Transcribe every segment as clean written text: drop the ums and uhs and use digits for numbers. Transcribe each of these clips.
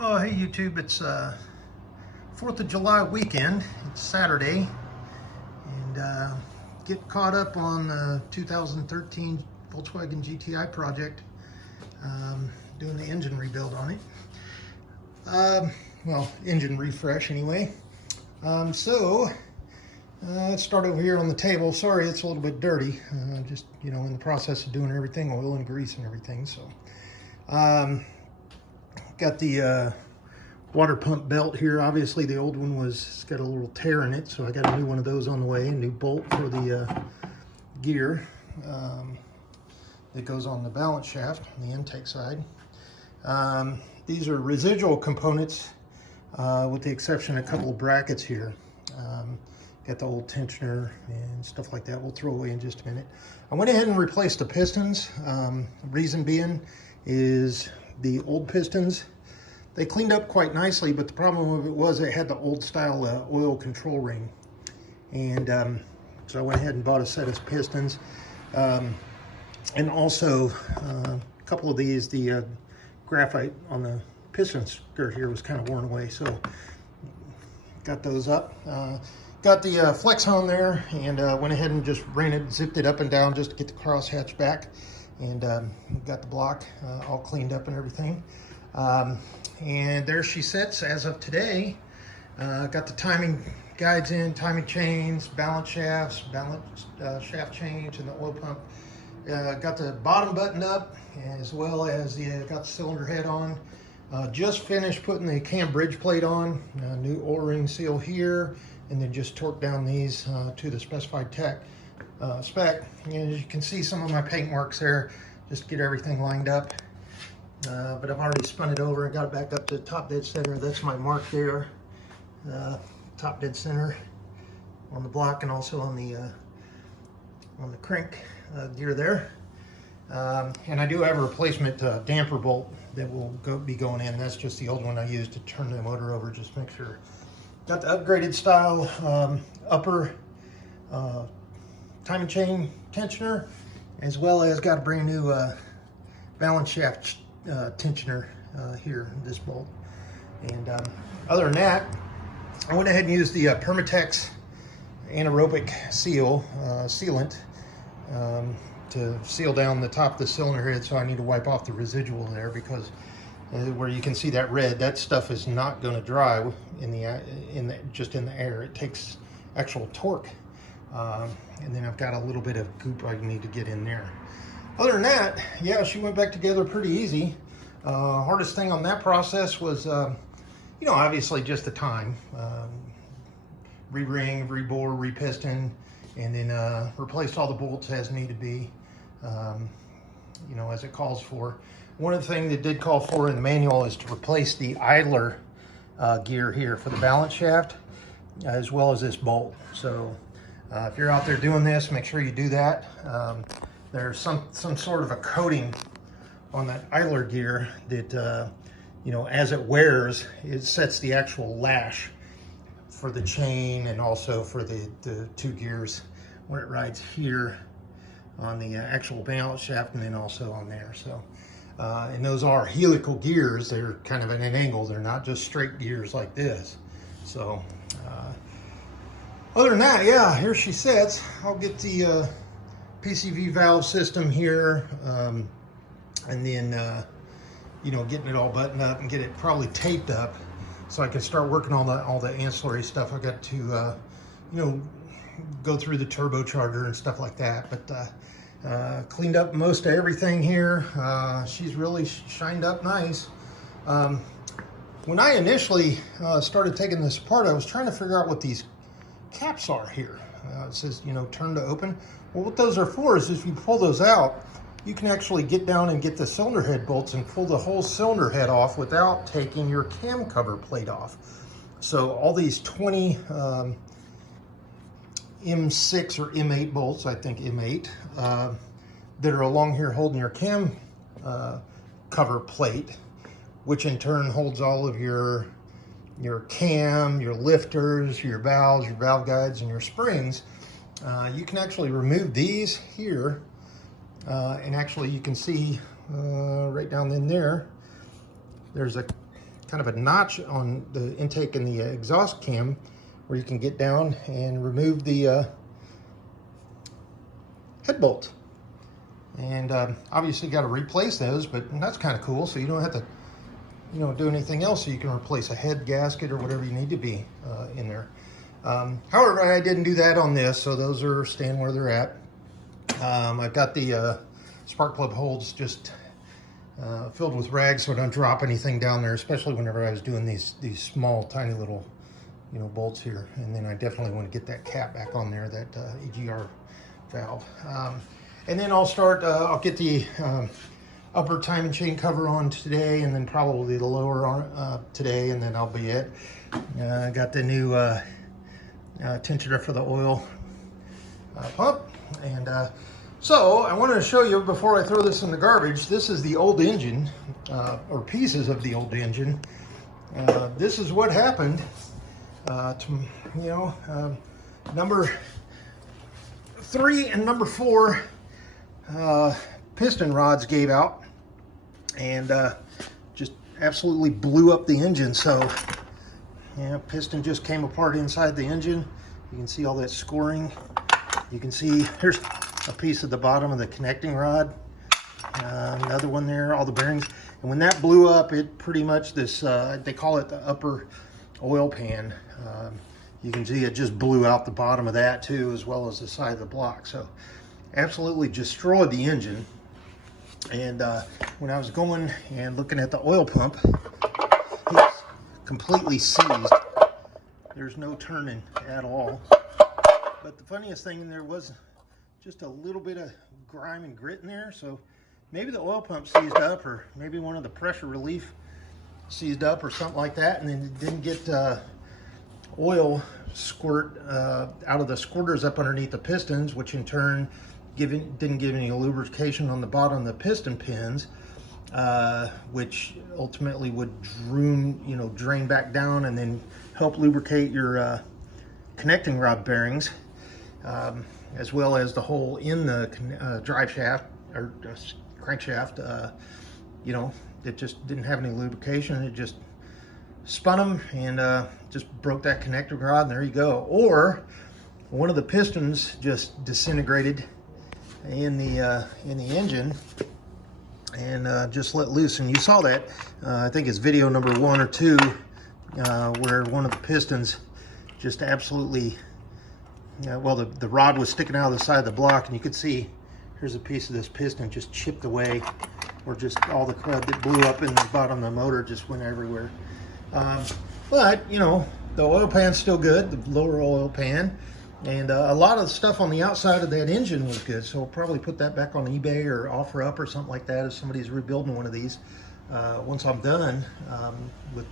Well, hey YouTube, it's 4th of July weekend. It's Saturday, and get caught up on the 2013 Volkswagen GTI project, doing the engine rebuild on it. Well, engine refresh anyway. Let's start over here on the table. Sorry, it's a little bit dirty. Just, in the process of doing everything, oil and grease and everything. So, got the water pump belt here. Obviously, the old one it's got a little tear in it, so I got a new one of those on the way. A new bolt for the gear that goes on the balance shaft on the intake side. These are residual components, with the exception of a couple of brackets here. Got the old tensioner and stuff like that we'll throw away in just a minute. I went ahead and replaced the pistons. Reason being is the old pistons, they cleaned up quite nicely, but the problem with it was it had the old style oil control ring. And so I went ahead and bought a set of pistons. And also a couple of these, the graphite on the piston skirt here was kind of worn away, so got those up. Got the flex on there, and went ahead and just ran it, zipped it up and down just to get the crosshatch back, and got the block all cleaned up and everything. And there she sits as of today. Got the timing guides in, timing chains, balance shafts, shaft change, and the oil pump. Got the bottom buttoned up, as well as got the cylinder head on. Just finished putting the cam bridge plate on, new O-ring seal here, and then just torqued down these to the specified spec. And as you can see, some of my paint marks there, just to get everything lined up. But I've already spun it over and got it back up to top dead center. That's my mark there, top dead center on the block, and also on the crank gear there. And I do have a replacement damper bolt that will be going in. That's just the old one I used to turn the motor over, just to make sure. Got the upgraded style upper timing chain tensioner, as well as got a brand new balance shaft tensioner here, this bolt. And other than that, I went ahead and used the Permatex anaerobic sealant to seal down the top of the cylinder head, so I need to wipe off the residual there, because where you can see that red, that stuff is not going to dry just in the air. It takes actual torque. And then I've got a little bit of goop I need to get in there. Other than that, yeah, she went back together pretty easy. Hardest thing on that process was, obviously just the time. Re-ring, re-bore, re-piston, and then replaced all the bolts as need to be, as it calls for. One of the things that did call for in the manual is to replace the idler gear here for the balance shaft, as well as this bolt. So if you're out there doing this, make sure you do that. There's some sort of a coating on that idler gear that, as it wears, it sets the actual lash for the chain, and also for the two gears where it rides here on the actual balance shaft, and then also on there. So, and those are helical gears. They're kind of at an angle. They're not just straight gears like this. So, other than that, yeah, here she sits. I'll get the PCV valve system here, and then, getting it all buttoned up and get it probably taped up, so I can start working on all the ancillary stuff. I got to, go through the turbocharger and stuff like that. But cleaned up most of everything here. She's really shined up nice. When I initially started taking this apart, I was trying to figure out what these caps are here. It says, turn to open. Well, what those are for is if you pull those out, you can actually get down and get the cylinder head bolts and pull the whole cylinder head off without taking your cam cover plate off. So all these 20 M6 or M8 bolts, I think M8, that are along here holding your cam cover plate, which in turn holds all of your cam, your lifters, your valves, your valve guides, and your springs. You can actually remove these here, and actually you can see right down in there, there's a kind of a notch on the intake and the exhaust cam where you can get down and remove the head bolt. And obviously got to replace those, but that's kind of cool. So you don't have to, you know, do anything else. So you can replace a head gasket or whatever you need to be in there. However, I didn't do that on this, so those are staying where they're at. I've got the spark plug holes just filled with rags so I don't drop anything down there, especially whenever I was doing these small, tiny little, you know, bolts here. And then I definitely want to get that cap back on there, that EGR valve. And then I'll get the upper timing chain cover on today, and then probably the lower on today, and then I'll be it. I got the new tensioner for the oil pump. And so I wanted to show you before I throw this in the garbage. This is the old engine, or pieces of the old engine. This is what happened to, you know, number 3 and number 4 piston rods gave out, and just absolutely blew up the engine. So yeah, piston just came apart inside the engine. You can see all that scoring. You can see here's a piece of the bottom of the connecting rod, another one there, all the bearings. And when that blew up, it pretty much, this they call it the upper oil pan. You can see it just blew out the bottom of that too, as well as the side of the block. So absolutely destroyed the engine. And when I was going and looking at the oil pump, it's completely seized. There's no turning at all. But the funniest thing, there was just a little bit of grime and grit in there. So maybe the oil pump seized up, or maybe one of the pressure relief seized up or something like that, and then it didn't get oil squirt out of the squirters up underneath the pistons, which in turn didn't give any lubrication on the bottom of the piston pins, which ultimately would drain back down and then help lubricate your connecting rod bearings, as well as the hole in the drive shaft or crankshaft. You know, it just didn't have any lubrication. It just spun them and just broke that connector rod, and there you go. Or one of the pistons just disintegrated in the engine and just let loose. And you saw that, I think it's video number 1 or 2, where one of the pistons just absolutely, well, the rod was sticking out of the side of the block, and you could see here's a piece of this piston just chipped away, or just all the crud that blew up in the bottom of the motor just went everywhere. But you know, the oil pan's still good, the lower oil pan, and a lot of the stuff on the outside of that engine was good. So I'll probably put that back on eBay or OfferUp or something like that if somebody's rebuilding one of these once I'm done with,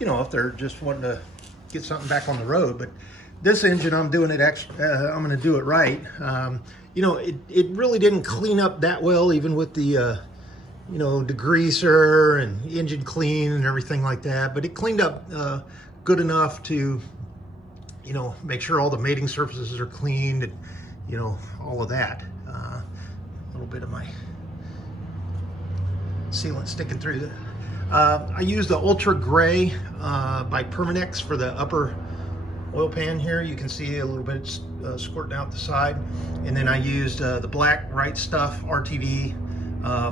you know, if they're just wanting to get something back on the road. But this engine, I'm doing it I'm going to do it right. You know, it really didn't clean up that well, even with the you know, degreaser and engine clean and everything like that, but it cleaned up good enough to, you know, make sure all the mating surfaces are cleaned, and, you know, all of that. A little bit of my sealant sticking through that. I used the Ultra Gray by Permanex for the upper oil pan here. You can see a little bit squirting out the side. And then I used the Black Right Stuff RTV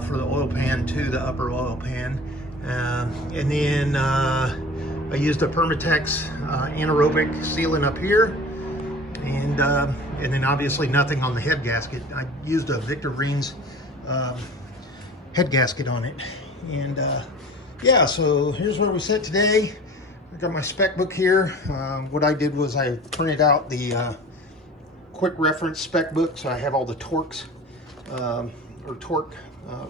for the oil pan to the upper oil pan. And then I used a Permatex anaerobic sealant up here. And then obviously nothing on the head gasket. I used a Victor Reens head gasket on it. And yeah, so here's where we sit today. I got my spec book here. What I did was I printed out the quick reference spec book, so I have all the torques or torque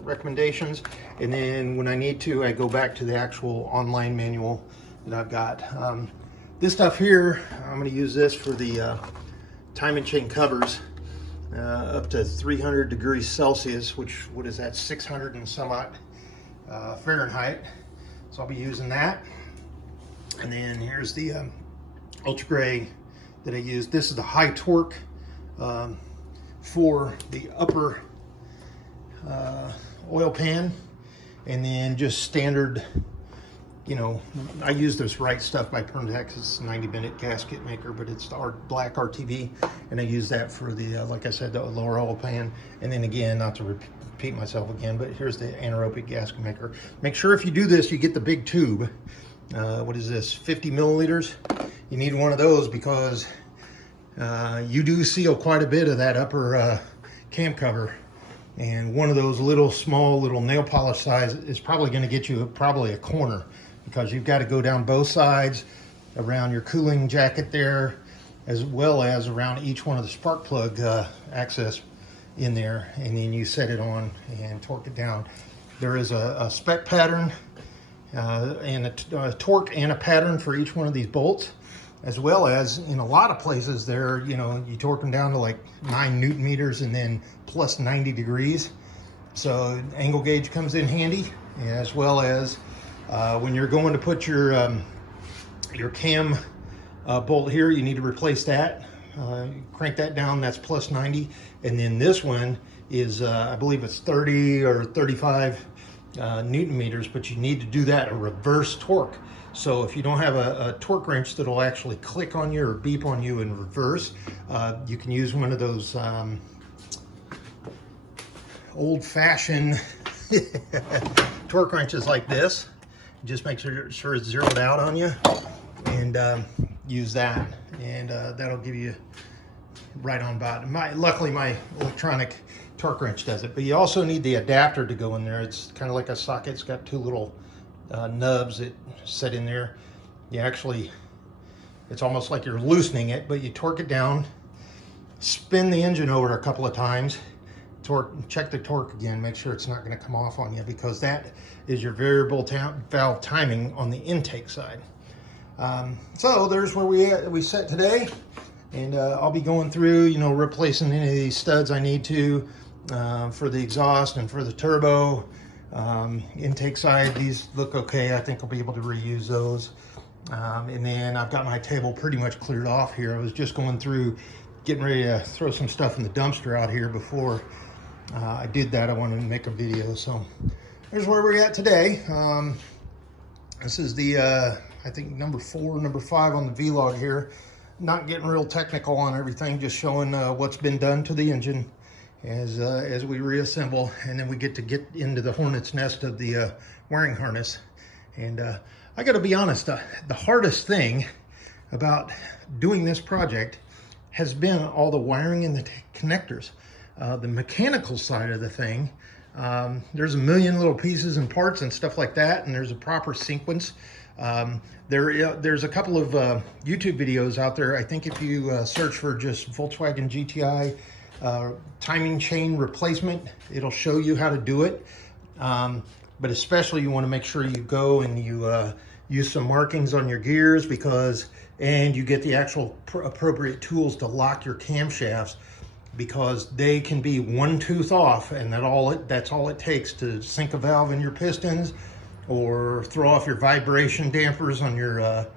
recommendations, and then when I need to, I go back to the actual online manual that I've got. This stuff here, I'm going to use this for the timing chain covers up to 300 degrees Celsius, which, what is that, 600 and some odd Fahrenheit. So I'll be using that. And then here's the Ultra Gray that I used. This is the high torque for the upper oil pan, and then just standard you know, I use this Right Stuff by Permatex. It's a 90-minute gasket maker, but it's the black RTV, and I use that for the, like I said, the lower oil pan. And then again, not to repeat myself again, but here's the anaerobic gasket maker. Make sure if you do this, you get the big tube. What is this, 50 milliliters? You need one of those because you do seal quite a bit of that upper cam cover. And one of those small little nail polish size is probably going to get you probably a corner, because you've got to go down both sides around your cooling jacket there, as well as around each one of the spark plug access in there, and then you set it on and torque it down. There is a spec pattern and a torque and a pattern for each one of these bolts, as well as in a lot of places there, you know, you torque them down to like 9 Newton meters and then plus 90 degrees. So angle gauge comes in handy, as well as when you're going to put your cam bolt here, you need to replace that. Crank that down, that's plus 90. And then this one is, I believe it's 30 or 35 Newton meters, but you need to do that a reverse torque. So if you don't have a torque wrench that'll actually click on you or beep on you in reverse, you can use one of those old-fashioned torque wrenches like this. Just make sure it's zeroed out on you, and use that, and that'll give you right on about. Luckily my electronic torque wrench does it, but you also need the adapter to go in there. It's kind of like a socket. It's got 2 little nubs that set in there. You actually, it's almost like you're loosening it, but you torque it down, spin the engine over a couple of times, check the torque again, make sure it's not going to come off on you, because that is your variable valve timing on the intake side. So there's where we set today, and I'll be going through, you know, replacing any of these studs I need to for the exhaust and for the turbo. Intake side, these look okay. I think I'll be able to reuse those. And then I've got my table pretty much cleared off here. I was just going through, getting ready to throw some stuff in the dumpster out here before I did that. I wanted to make a video. So there's where we're at today. This is the, I think number 4, number 5 on the vlog here. Not getting real technical on everything, just showing what's been done to the engine as we reassemble, and then we get into the hornet's nest of the wiring harness. And I got to be honest, the hardest thing about doing this project has been all the wiring and the connectors. The mechanical side of the thing, there's a million little pieces and parts and stuff like that, and there's a proper sequence. There's a couple of YouTube videos out there. I think if you search for just Volkswagen GTI timing chain replacement, it'll show you how to do it. But especially you want to make sure you go and you use some markings on your gears, and you get the actual appropriate tools to lock your camshafts, because they can be 1 tooth off, and that's all it takes to sink a valve in your pistons or throw off your vibration dampers on your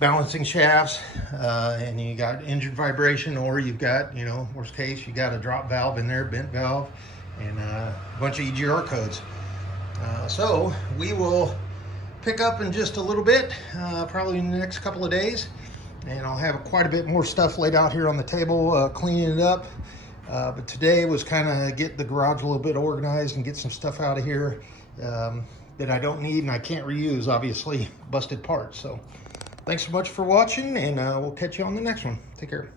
balancing shafts, and you got engine vibration, or you've got, you know, worst case, you got a drop valve in there, bent valve, and a bunch of EGR codes. So we will pick up in just a little bit, probably in the next couple of days, and I'll have quite a bit more stuff laid out here on the table, cleaning it up. But today was kind of get the garage a little bit organized and get some stuff out of here that I don't need and I can't reuse, obviously, busted parts. So thanks so much for watching, and we'll catch you on the next one. Take care.